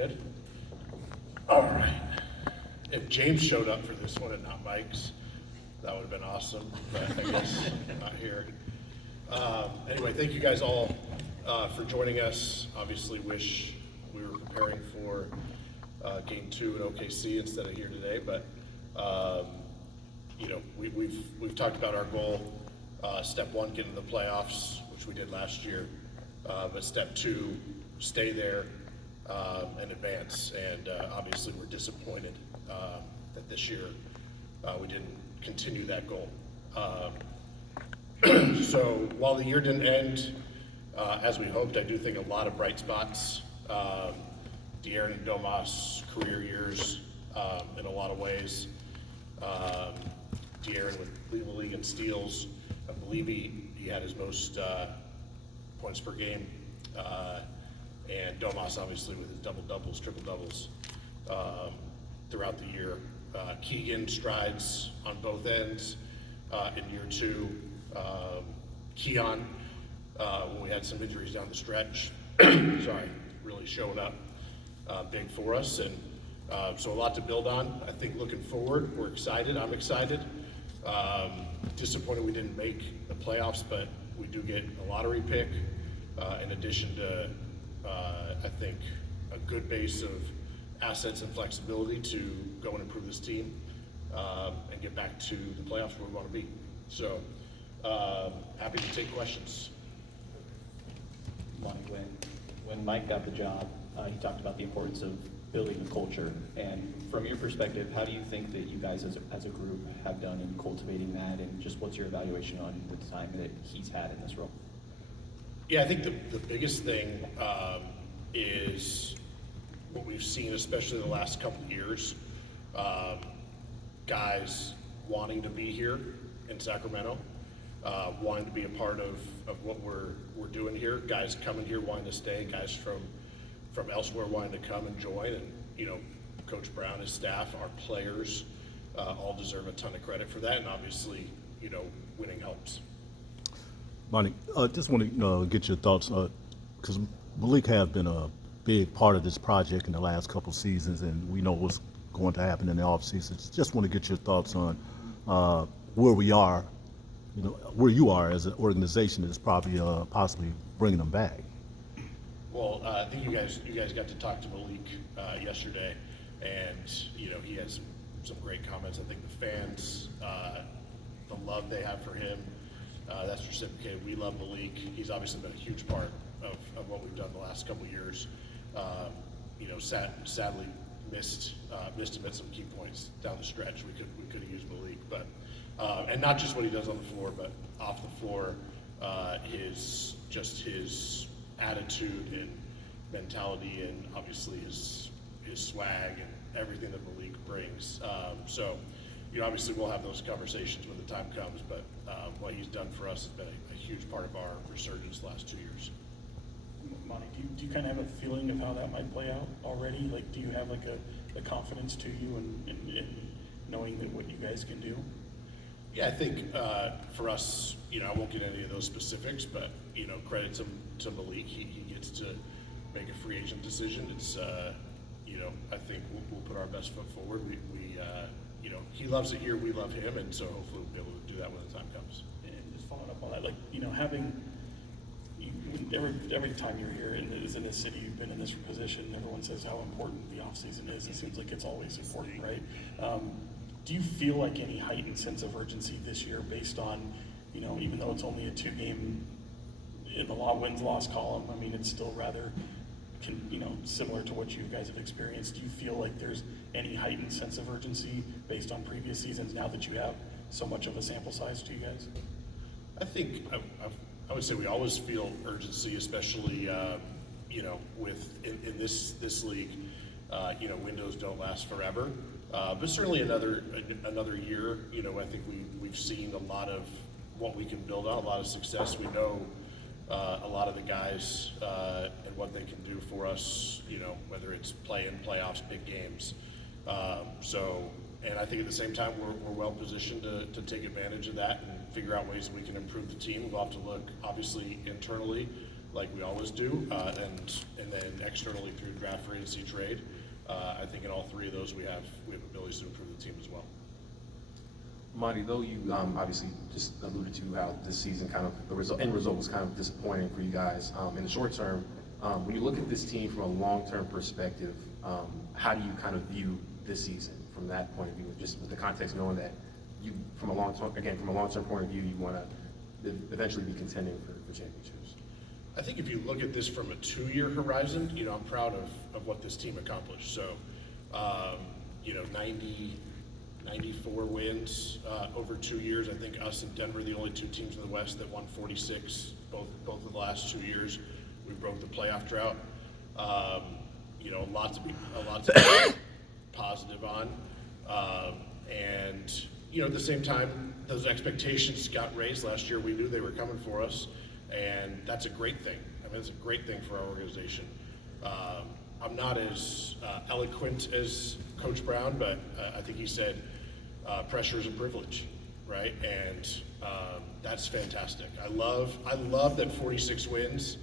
good? All right. If James showed up for this one and not Mike's, that would have been awesome, but I guess not here. Anyway, thank you guys all for joining us. Obviously wish we were preparing for game 2 at OKC instead of here today, but you know, we've talked about our goal. Step 1, get into the playoffs, which we did last year, but step 2, stay there and advance. And obviously we're disappointed that this year we didn't continue that goal. So while the year didn't end as we hoped, I do think a lot of bright spots. De'Aaron and Domas career years in a lot of ways. De'Aaron would lead the league in steals. I believe he had his most points per game. And Domas obviously with his double-doubles, triple-doubles throughout the year. Keegan strides on both ends in year 2. Keon, when we had some injuries down the stretch, really showed up big for us. And so a lot to build on. I think looking forward, we're excited. I'm excited. Disappointed we didn't make the playoffs, but we do get a lottery pick in addition to, I think, a good base of assets and flexibility to go and improve this team and get back to the playoffs where we want to be. So happy to take questions. Monte, when Mike got the job, he talked about the importance of building the culture. And from your perspective, how do you think that you guys as a group have done in cultivating that, and just what's your evaluation on the time that he's had in this role? Yeah, I think the biggest thing is what we've seen, especially the last couple of years, guys wanting to be here in Sacramento, wanting to be a part of what we're doing here, guys coming here wanting to stay, guys from elsewhere wanting to come and join. And you know, Coach Brown, his staff, our players all deserve a ton of credit for that, and obviously, you know, winning helps. Monte, just want to get your thoughts, because Malik has been a big part of this project in the last couple seasons, and we know what's going to happen in the off season. Just want to get your thoughts on where we are, you know, where you are as an organization is probably possibly bringing them back. Well, I think you guys got to talk to Malik yesterday, and you know, he had some great comments. I think the fans, the love they have for him, that's reciprocated. We love Malik. He's obviously been a huge part of what we've done the last couple of years. You know, sadly missed him at some key points down the stretch. We could have used Malik, but and not just what he does on the floor, but off the floor, his attitude and mentality, and obviously his swag and everything that Malik brings. So, you know, obviously we'll have those conversations when the time comes, but what he's done for us has been a huge part of our resurgence the last 2 years. Monte, do you kind of have a feeling of how that might play out already? Like, do you have like a confidence to you in knowing that what you guys can do? Yeah, I think for us, you know, I won't get any of those specifics, but you know, credit to Malik. He gets to make a free agent decision. It's you know, I think we'll put our best foot forward. We you know, he loves it here, we love him, and so hopefully we'll be able to do that when the time comes. And just following up on that, like, you know, having every time you're here in this city, you've been in this position, everyone says how important the off season is. It seems like it's always important, right? Do you feel like any heightened sense of urgency this year based on, you know, even though it's only a 2-game in the wins-loss column, I mean, it's still rather, you know, similar to what you guys have experienced. Do you feel like there's any heightened sense of urgency based on previous seasons now that you have so much of a sample size to you guys? I think I would say we always feel urgency, especially you know, in this league. You know, windows don't last forever, but certainly another year. You know, I think we've seen a lot of what we can build on, a lot of success. We know a lot of the guys and what they can do for us. You know, whether it's play-in, playoffs, big games. And I think at the same time we're well positioned to take advantage of that and figure out ways we can improve the team. We'll have to look obviously internally like we always do, and then externally through draft, free agency, trade. I think in all three of those we have abilities to improve the team as well. Monte, though you obviously just alluded to how this season kind of, the end result was kind of disappointing for you guys. In the short term, when you look at this team from a long-term perspective, how do you kind of view this season from that point of view, just with the context knowing that you, from a long-term point of view, you want to eventually be contending for championships? I think if you look at this from a 2-year horizon, I'm proud of what this team accomplished. So, 94 wins over 2 years. I think us and Denver are the only two teams in the West that won 46 both of the last 2 years. We broke the playoff drought. A lot to be positive on. And at the same time, those expectations got raised last year. We knew they were coming for us, and that's a great thing. I mean, it's a great thing for our organization. I'm not as eloquent as Coach Brown, but I think he said pressure is a privilege, right? And that's fantastic. I love that 46 wins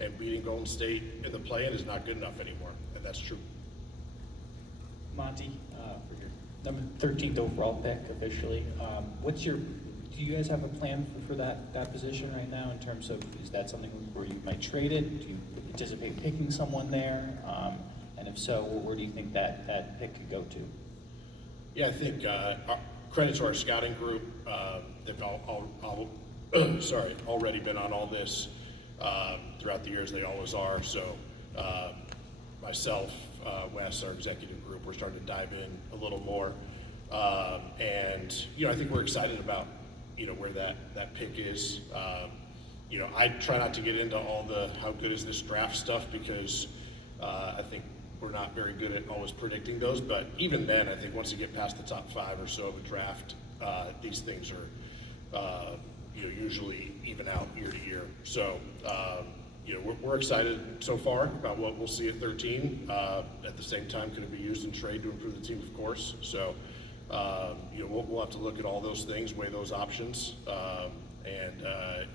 and beating Golden State in the play-in is not good enough anymore, and that's true. Monte, for your number 13th overall pick officially, do you guys have a plan for that position right now in terms of, is that something where you might trade it? Do you anticipate picking someone there? And if so, where do you think that pick could go to? Yeah, I think credit to our scouting group. They've already been on all this throughout the years. They always are. So myself, Wes, our executive group, we're starting to dive in a little more. And I think we're excited about where that pick is. I try not to get into all the how good is this draft stuff because I think we're not very good at always predicting those. But even then, I think once you get past the top 5 or so of a draft, these things are usually even out year to year. So we're excited so far about what we'll see at 13. At the same time, could it be used in trade to improve the team? Of course. So we'll have to look at all those things, weigh those options.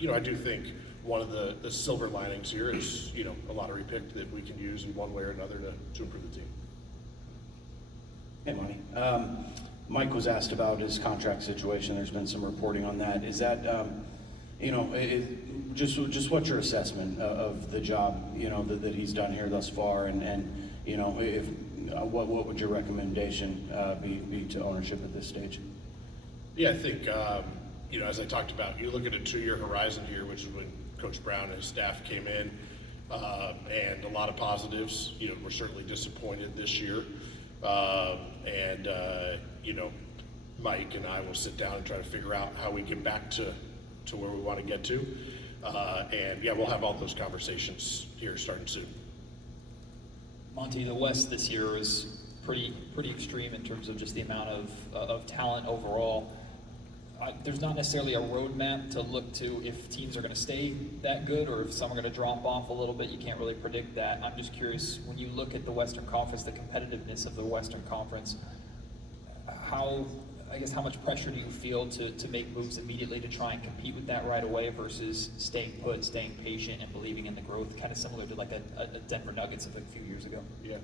I do think one of the silver linings here is, a lottery pick that we can use in one way or another to improve the team. Hey, Monte. Mike was asked about his contract situation. There's been some reporting on that. Is that, just what's your assessment of the job, that he's done here thus far, and what would your recommendation be to ownership at this stage? Yeah, I think, as I talked about, you look at a 2-year horizon here, which is when Coach Brown and his staff came in, and a lot of positives. We're certainly disappointed this year. Mike and I will sit down and try to figure out how we get back to where we want to get to. We'll have all those conversations here starting soon. Monte, the West this year is pretty extreme in terms of just the amount of talent overall. There's not necessarily a roadmap to look to if teams are going to stay that good or if some are going to drop off a little bit. You can't really predict that. I'm just curious, when you look at the Western Conference, the competitiveness of the Western Conference, how much pressure do you feel to make moves immediately to try and compete with that right away versus staying put, staying patient, and believing in the growth, kind of similar to like a Denver Nuggets of a few years ago? Yeah,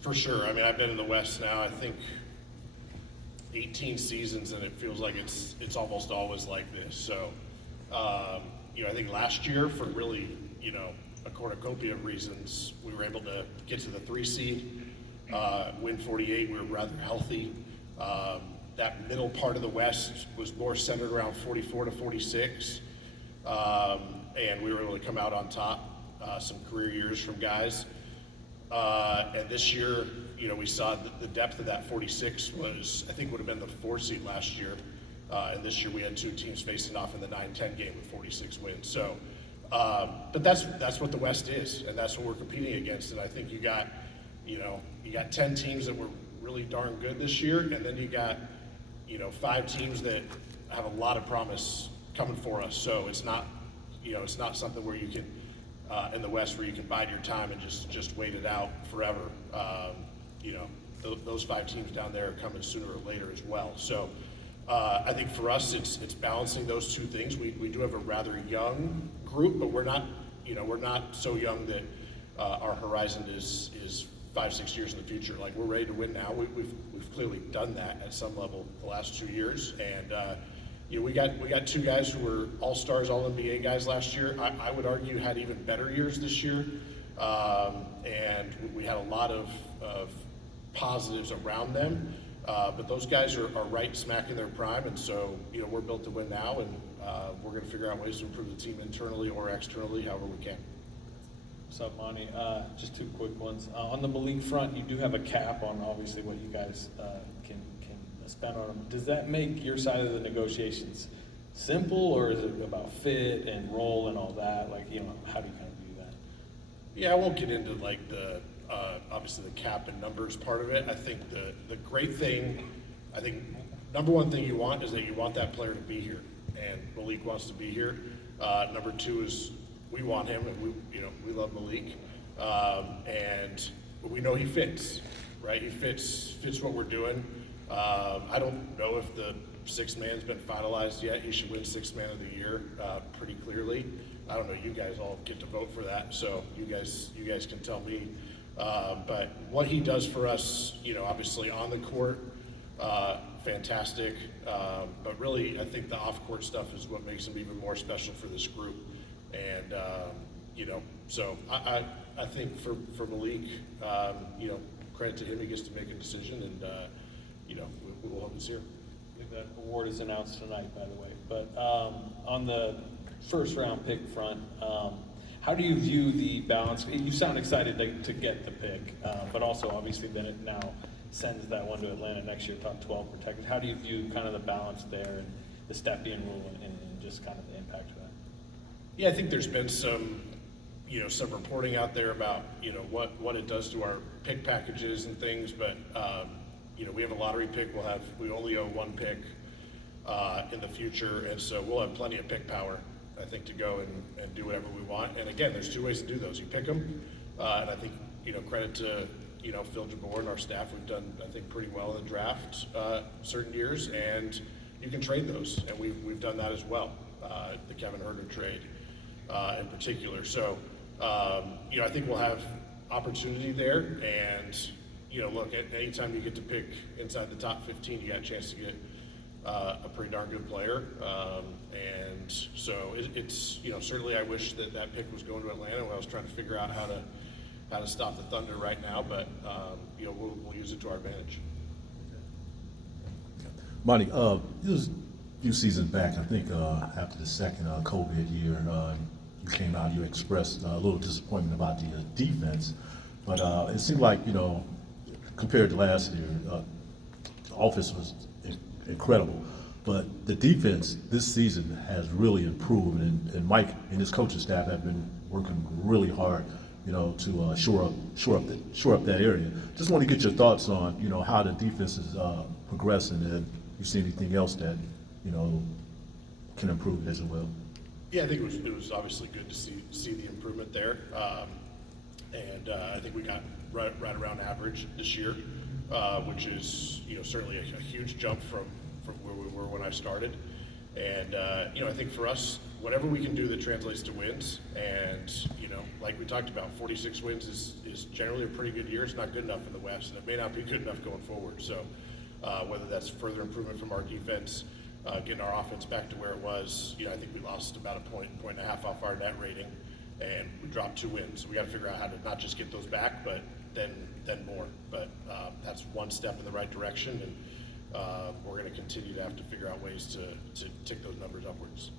for sure. I mean, I've been in the West now, I think, 18 seasons, and it feels like it's almost always like this. So, I think last year, for really, a cornucopia of reasons, we were able to get to the 3 seed, win 48. We were rather healthy. That middle part of the West was more centered around 44 to 46, and we were able to come out on top. Some career years from guys, and this year, we saw the depth of that 46 was, I think, would have been the 4 seed last year. And this year we had 2 teams facing off in the 9-10 game with 46 wins. So, but that's what the West is, and that's what we're competing against. And I think you got 10 teams that were really darn good this year, and then you got, 5 teams that have a lot of promise coming for us. So it's not something where you can, in the West, where you can bide your time and just wait it out forever. Those 5 teams down there are coming sooner or later as well. So I think for us, it's balancing those two things. We do have a rather young group, but we're not so young that our horizon is 5-6 years in the future. Like, we're ready to win now. We've clearly done that at some level the last 2 years, and we got two guys who were all-stars, all-NBA guys last year. I would argue had even better years this year, and we had a lot of positives around them. But those guys are right smack in their prime, and so we're built to win now, and we're going to figure out ways to improve the team internally or externally, however we can. What's up, Monty? Just two quick ones. On the Malik front, you do have a cap on obviously what you guys can spend on him. Does that make your side of the negotiations simple, or is it about fit and role and all that? Like, how do you kind of view that? Yeah, I won't get into like the obviously the cap and numbers part of it. I think the great thing, I think number one thing you want is that you want that player to be here, and Malik wants to be here. Number two is we want him, and we love Malik, and we know he fits, right? He fits what we're doing. I don't know if the sixth man's been finalized yet. He should win sixth man of the year pretty clearly. I don't know. You guys all get to vote for that, so you guys can tell me. But what he does for us, obviously on the court, fantastic. But really, I think the off-court stuff is what makes him even more special for this group. And so I think for Malik, credit to him, he gets to make a decision, and we will hope it's here. I think that award is announced tonight, by the way. But on the first round pick front, how do you view the balance? You sound excited to get the pick, but also obviously then it now sends that one to Atlanta next year, top 12 protected. How do you view kind of the balance there and the step-in rule and just kind of the impact of that? Yeah, I think there's been some reporting out there about, what it does to our pick packages and things, but, we have a lottery pick. We only owe one pick in the future, and so we'll have plenty of pick power, I think, to go and do whatever we want. And again, there's two ways to do those. You pick them, and I think, credit to, Phil Jabor and our staff. We've done, I think, pretty well in the draft certain years, and you can trade those, and we've done that as well, the Kevin Huerter trade in particular. So, I think we'll have opportunity there, and, look, anytime you get to pick inside the top 15, you got a chance to get a pretty darn good player, and so it's certainly I wish that pick was going to Atlanta when I was trying to figure out how to stop the Thunder right now, but we'll use it to our advantage. Monty, it was a few seasons back, I think after the second COVID year, you came out, you expressed a little disappointment about the defense, but it seemed like, compared to last year, the offense was incredible, but the defense this season has really improved, and Mike and his coaching staff have been working really hard, to shore up that area. Just want to get your thoughts on, how the defense is progressing, and you see anything else that, can improve as well. Yeah, I think it was obviously good to see the improvement there, and I think we got right around average this year, which is certainly a huge jump from where we were when I started. And I think for us, whatever we can do that translates to wins, and like we talked about, 46 wins is generally a pretty good year. It's not good enough in the West, and it may not be good enough going forward. So whether that's further improvement from our defense, getting our offense back to where it was, I think we lost about a point and a half off our net rating, and we dropped 2 wins. So we got to figure out how to not just get those back, but then more. But that's one step in the right direction, and we're going to continue to have to figure out ways to tick those numbers upwards.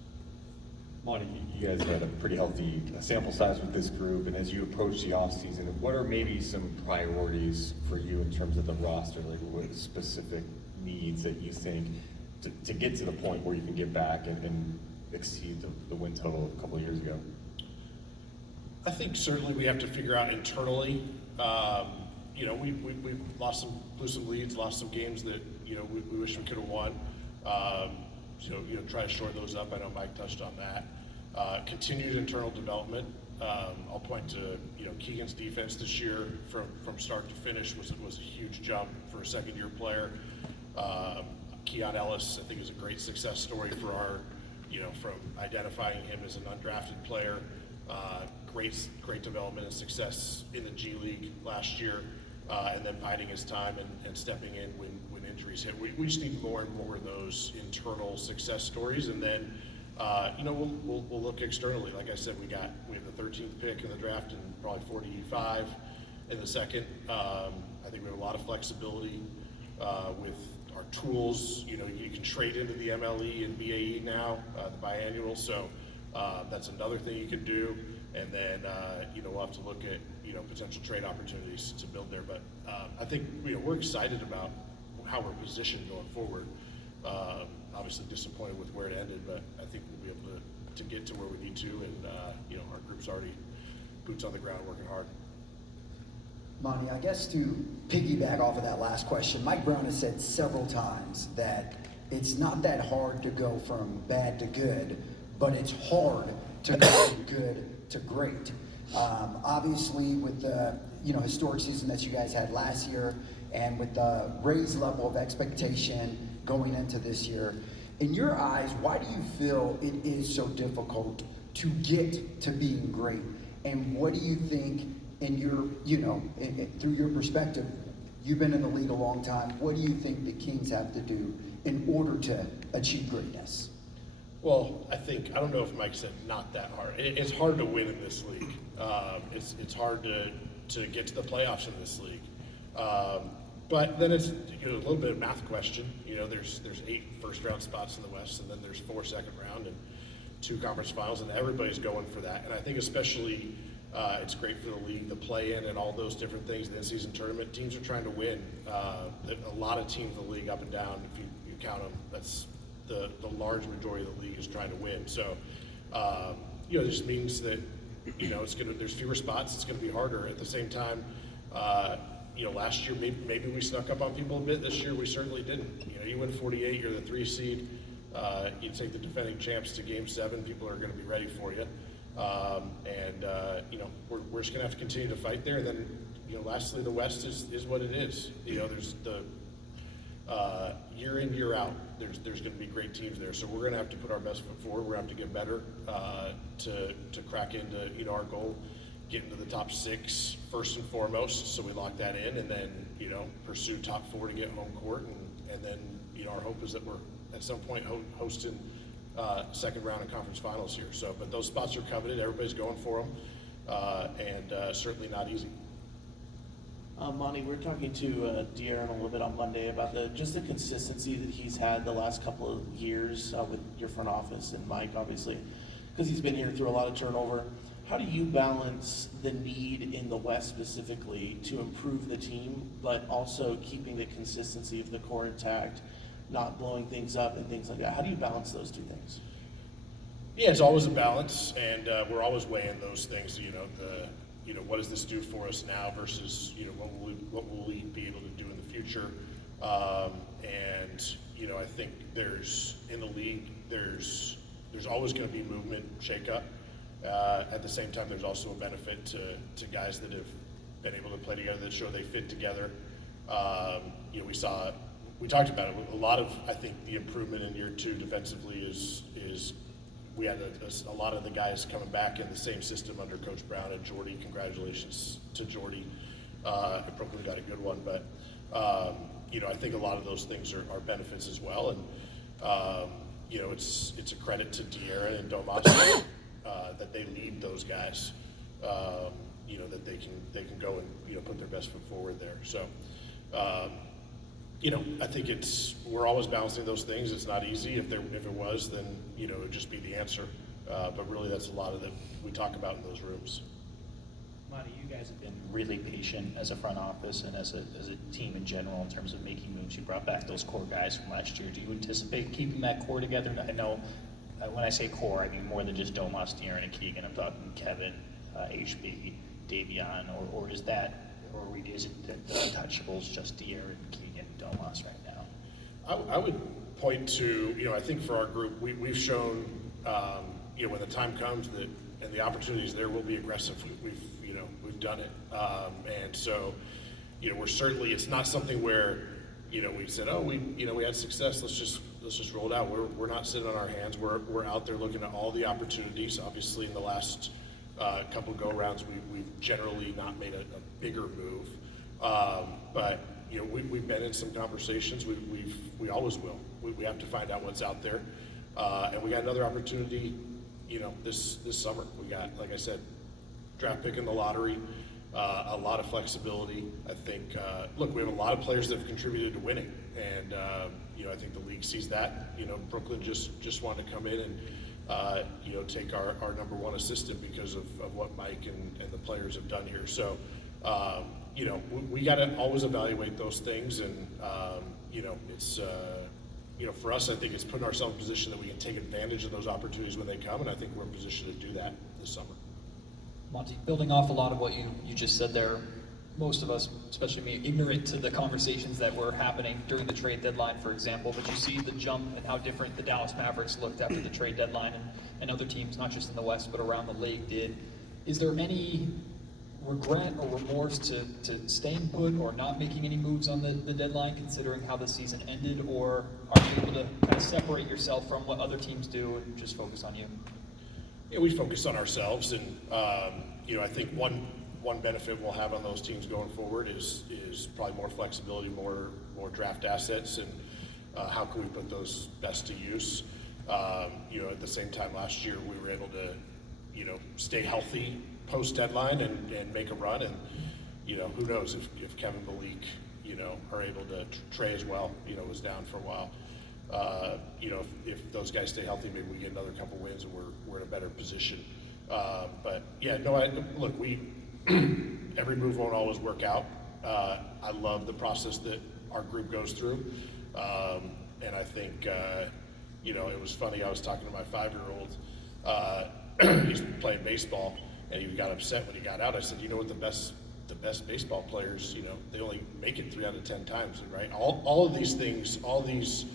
Monty, you guys had a pretty healthy sample size with this group, and as you approach the offseason, what are maybe some priorities for you in terms of the roster? Like, what specific needs that you think to get to the point where you can get back and exceed the win total a couple of years ago? I think certainly we have to figure out internally. We blew some leads, lost some games that we wish we could have won. Try to shore those up. I know Mike touched on that. Continued internal development. I'll point to Keegan's defense this year from start to finish was a huge jump for a second-year player. Keon Ellis, I think, is a great success story for our, from identifying him as an undrafted player. Great development and success in the G League last year, and then biding his time and stepping in when injuries hit. We just need more and more of those internal success stories, and then we'll look externally. Like I said, we have the 13th pick in the draft and probably 45 in the second. I think we have a lot of flexibility with our tools. You can trade into the MLE and BAE now, the biannual. So that's another thing you can do. And then we'll have to look at potential trade opportunities to build there. But I think we're excited about how we're positioned going forward. Obviously disappointed with where it ended, but I think we'll be able to get to where we need to. And our group's already boots on the ground working hard. Monte, I guess to piggyback off of that last question, Mike Brown has said several times that it's not that hard to go from bad to good, but it's hard to go from good to great. Obviously, with the historic season that you guys had last year, and with the raised level of expectation going into this year, in your eyes, why do you feel it is so difficult to get to being great? And what do you think, in your through your perspective, you've been in the league a long time, what do you think the Kings have to do in order to achieve greatness? Well, I don't know if Mike said not that hard. It's hard to win in this league. It's hard to get to the playoffs in this league. But then it's a little bit of math question. There's 8 first-round spots in the West, and then there's 4 second round and 2 conference finals, and everybody's going for that. And I think especially it's great for the league, the play-in and all those different things, the in-season tournament. Teams are trying to win. A lot of teams in the league, up and down, if you count them, that's the large majority of the league is trying to win. So, it just means that, there's fewer spots, it's gonna be harder. At the same time, last year, maybe we snuck up on people a bit. This year, we certainly didn't. You win 48, you're the 3 seed. You take the defending champs to Game 7, people are gonna be ready for you. We're just gonna have to continue to fight there. And then, lastly, the West is what it is. There's the year in, year out, there's going to be great teams there. So we're going to have to put our best foot forward. We're going to have to get better to crack into our goal, get into the top 6 first and foremost. So we lock that in, and then pursue top 4 to get home court, and then our hope is that we're at some point hosting second round of conference finals here. So, but those spots are coveted. Everybody's going for them, and certainly not easy. Monte, we were talking to De'Aaron a little bit on Monday about the consistency that he's had the last couple of years with your front office and Mike, obviously, because he's been here through a lot of turnover. How do you balance the need in the West specifically to improve the team, but also keeping the consistency of the core intact, not blowing things up and things like that? How do you balance those 2 things? Yeah, it's always a balance, and we're always weighing those things. What does this do for us now versus what will we be able to do in the future? I think in the league there's always going to be movement, shake-up. At the same time, there's also a benefit to guys that have been able to play together, that show they fit together. We talked about it. A lot of, I think, the improvement in year 2 defensively is we had a lot of the guys coming back in the same system under Coach Brown and Jordy. Congratulations to Jordy. Brooklyn got a good one, but I think a lot of those things are benefits as well. And it's a credit to De'Aaron and Domas that they lead those guys. That they can go and put their best foot forward there. So. I think we're always balancing those things. It's not easy. If it was, then it would just be the answer. But really, that's a lot of that we talk about in those rooms. Monte, you guys have been really patient as a front office and as a team in general in terms of making moves. You brought back those core guys from last year. Do you anticipate keeping that core together? I know when I say core, I mean more than just Domas, De'Aaron, and Keegan. I'm talking Kevin, HB, Davion, or is that? Or is it the untouchables, just De'Aaron, Keegan, Domas right now? I would point to, I think for our group, we've shown, when the time comes and the opportunities there, we'll be aggressive. We've done it. And so, we're certainly, it's not something where, we said, oh, we had success, let's just roll it out. We're not sitting on our hands, we're out there looking at all the opportunities. Obviously, in the last couple go-rounds, we've generally not made a bigger move. But, we've been in some conversations, we always will. We have to find out what's out there. And we got another opportunity, this summer. We got, like I said, draft pick in the lottery, a lot of flexibility. I think, look, we have a lot of players that have contributed to winning, and I think the league sees that. Brooklyn just wanted to come in and take our number one assistant because of what Mike and the players have done here. So, we got to always evaluate those things, and it's for us, I think it's putting ourselves in a position that we can take advantage of those opportunities when they come, and I think we're in a position to do that this summer. Monte, building off a lot of what you just said there, most of us, especially me, ignorant to the conversations that were happening during the trade deadline, for example, but you see the jump and how different the Dallas Mavericks looked after the trade deadline, and other teams, not just in the West, but around the league did. Is there any regret or remorse to staying put or not making any moves on the deadline, considering how the season ended, or are you able to kind of separate yourself from what other teams do and just focus on you? Yeah, we focus on ourselves, and I think one benefit we'll have on those teams going forward is probably more flexibility, more draft assets, and how can we put those best to use. At the same time last year, we were able to stay healthy post deadline and make a run, and who knows if Kevin Malik are able to, Trey as well, was down for a while. If those guys stay healthy, maybe we get another couple wins and we're in a better position. But yeah, no, look, every move won't always work out. I love the process that our group goes through. And I think, it was funny, I was talking to my 5-year-old, he's playing baseball, and he got upset when he got out. I said, what the best baseball players, they only make it 3 out of 10 times, right? All of these things, all these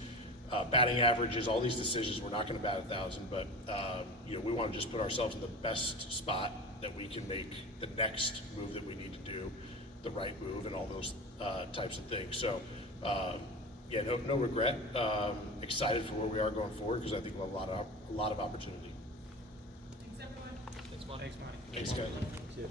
batting averages, all these decisions, we're not going to bat 1,000, but we want to just put ourselves in the best spot that we can make the next move that we need to do, the right move, and all those types of things. So, no regret. Excited for where we are going forward, because I think we'll have a lot of opportunity. Thanks, everyone. Thanks, Monte. Thanks, guys. Thank you.